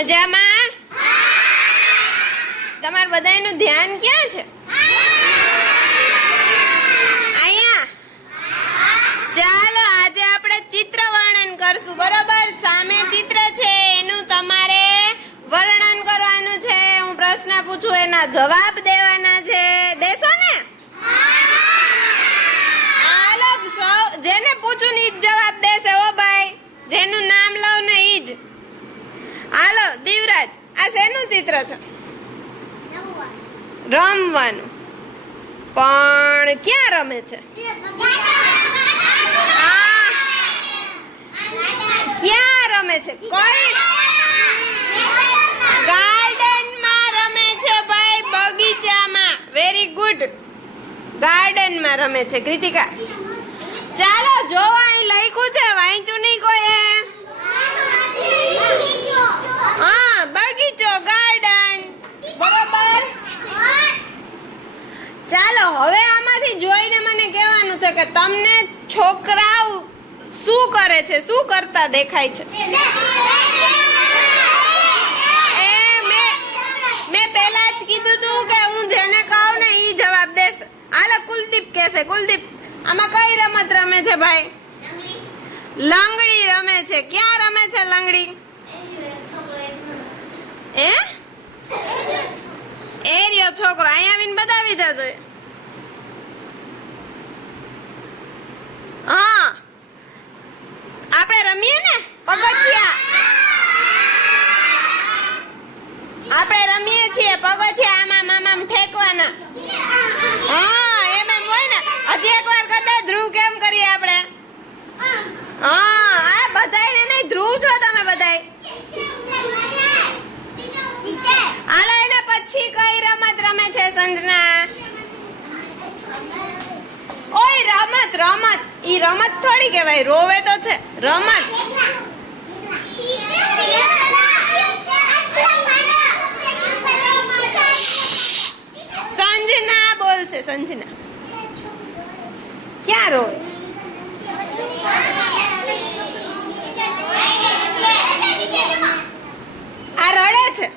મજામાં? તમારું બધાયનું ધ્યાન ક્યાં છે? અહીંયા. ચાલો આજે આપણે ચિત્ર વર્ણન કરશું, બરોબર? સામે ચિત્ર છે, એનું તમારે વર્ણન કરવાનું છે. હું પ્રશ્ન પૂછું, એના જવાબ દેવાના છે. દેશો ને? હાલો, જેને પૂછું ને ઈ જ જવાબ દેશે. ઓ ભાઈ, જેનું નામ લઉં ને ઈ જ. હાલો દીવરાજ, આ શેનું ચિત્ર છે? રમવાનું. પણ ક્યાં રમે છે? ક્યાં રમે છે? કોઈ ગાર્ડનમાં રમે છે ભાઈ, બગીચામાં. વેરી ગુડ, ગાર્ડનમાં રમે છે કૃતિકા. ચાલો જોવા, અહીં લખ્યું છે, વાંચ્યું નહીં કોઈ? હા, બગીચો, ગાર્ડન, બરોબર. ચાલો હવે આમાંથી જોઈને મને કહેવાનું છે કે તમને છોકરાઓ શું કરે છે, શું કરતા દેખાય છે? મેં પહેલા જ કીધું તું કે હું જેને કહું ને ઈ જવાબ દેશે. હાલો કુલદીપ કહેશે. કુલદીપ, આમાં કઈ રમત રમે છે ભાઈ? લંગડી રમે છે. ક્યાં રમે છે લંગડી? એરિયો છોકરો. અહીંયા આવીને બતાવી જજો. હા, આપણે રમીએ ને પગથિયા. આપણે રમીએ છીએ પગથિયા, આમાં મામામ ઠેકવાના. હા, એમ હોય ને. હજી એકવાર કરતા ધ્રુવ કેમ કરીએ આપણે? હા, આ બધાય નહીં, ધ્રુવ છો તમે બધાય. હાલો, એને પછી કઈ રમત રમે છે સંજના? ઓય રમત, રમત. ઈ રમત થોડી કહેવાય, રોવે તો છે. રમત. સંજના બોલશે. સંજના ક્યાં રોવે છે? આ રડે છે.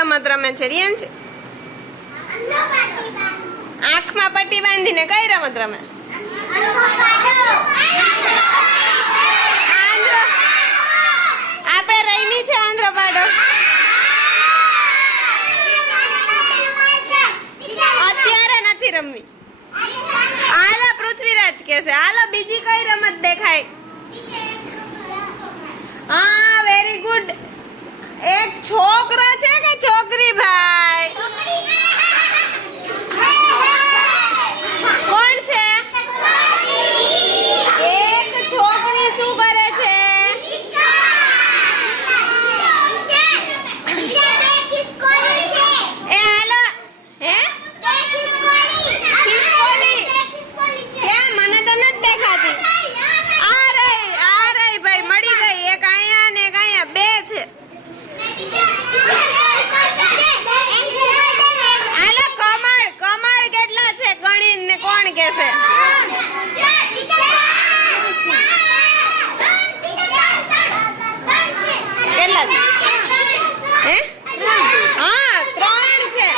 રમત રમે છે રિયાન્સી? આંખમાં પટ્ટી બાંધીને કઈ રમત રમે? આપણે રમી છે આંધ્રો પાડો. અત્યારે નથી રમવી. હાલો પૃથ્વીરાજ કહેશે. હાલો બીજી કઈ રમત દેખાય? હા, વેરી ગુડ. એક છોકરો છે કે છોકરી ભાઈ? કોણ છે? એક છોકરી શું કરે છે? એ હાલો. હે? ખિસકોલી. ક્યાં? મને તો નથી દેખાતી. આ રહી ભાઈ, મળી ગઈ. એક અહીંયા ને એક અહીંયા, બે છે. હાલો કમળ. કમળ કેટલા છે ગણીને કોણ કહેશે? કેટલા છે? હે? હા, 3 છે.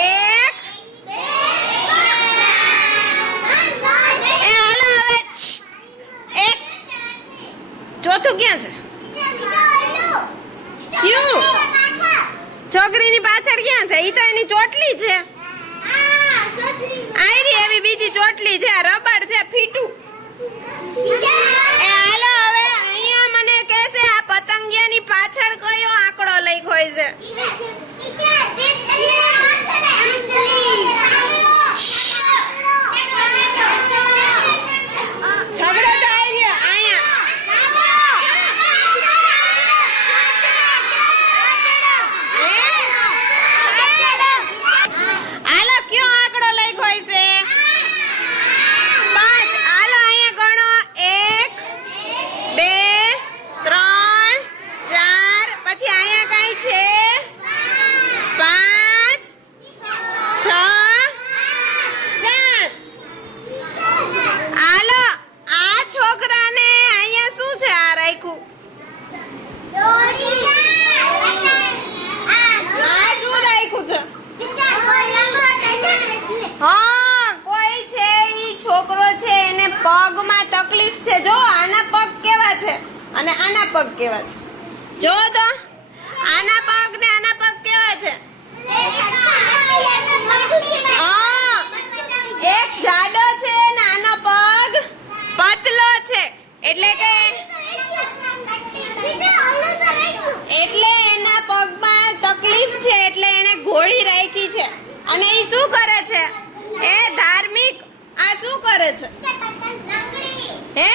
એક. એ હાલો હવે એક. ચોથું ક્યાં છે? ક્યું? છોકરીની પાછળ ક્યાં છે? ઈ તો એની ચોટલી છે. આયરી એવી બીજી ચોટલી છે. રબર છે, ફીટું. એ હાલો હવે અહીંયા મને કહેશે આ પતંગિયાની પાછળ કયો આંકડો લખ્યો છે? એને પગમાં તકલીફ છે. જો આના પગ કેવા છે અને આના પગ કેવા છે. જો તો આના પગ ને આના પગ કેવા છે. હા, એક જાડો છે ને આનો પગ પતલો છે. એટલે એના પગમાં તકલીફ છે એટલે એને ઘોડી રાખી છે. અને એ શું કરે છે? એ ધાર્મિક આ શું કરે છે? હે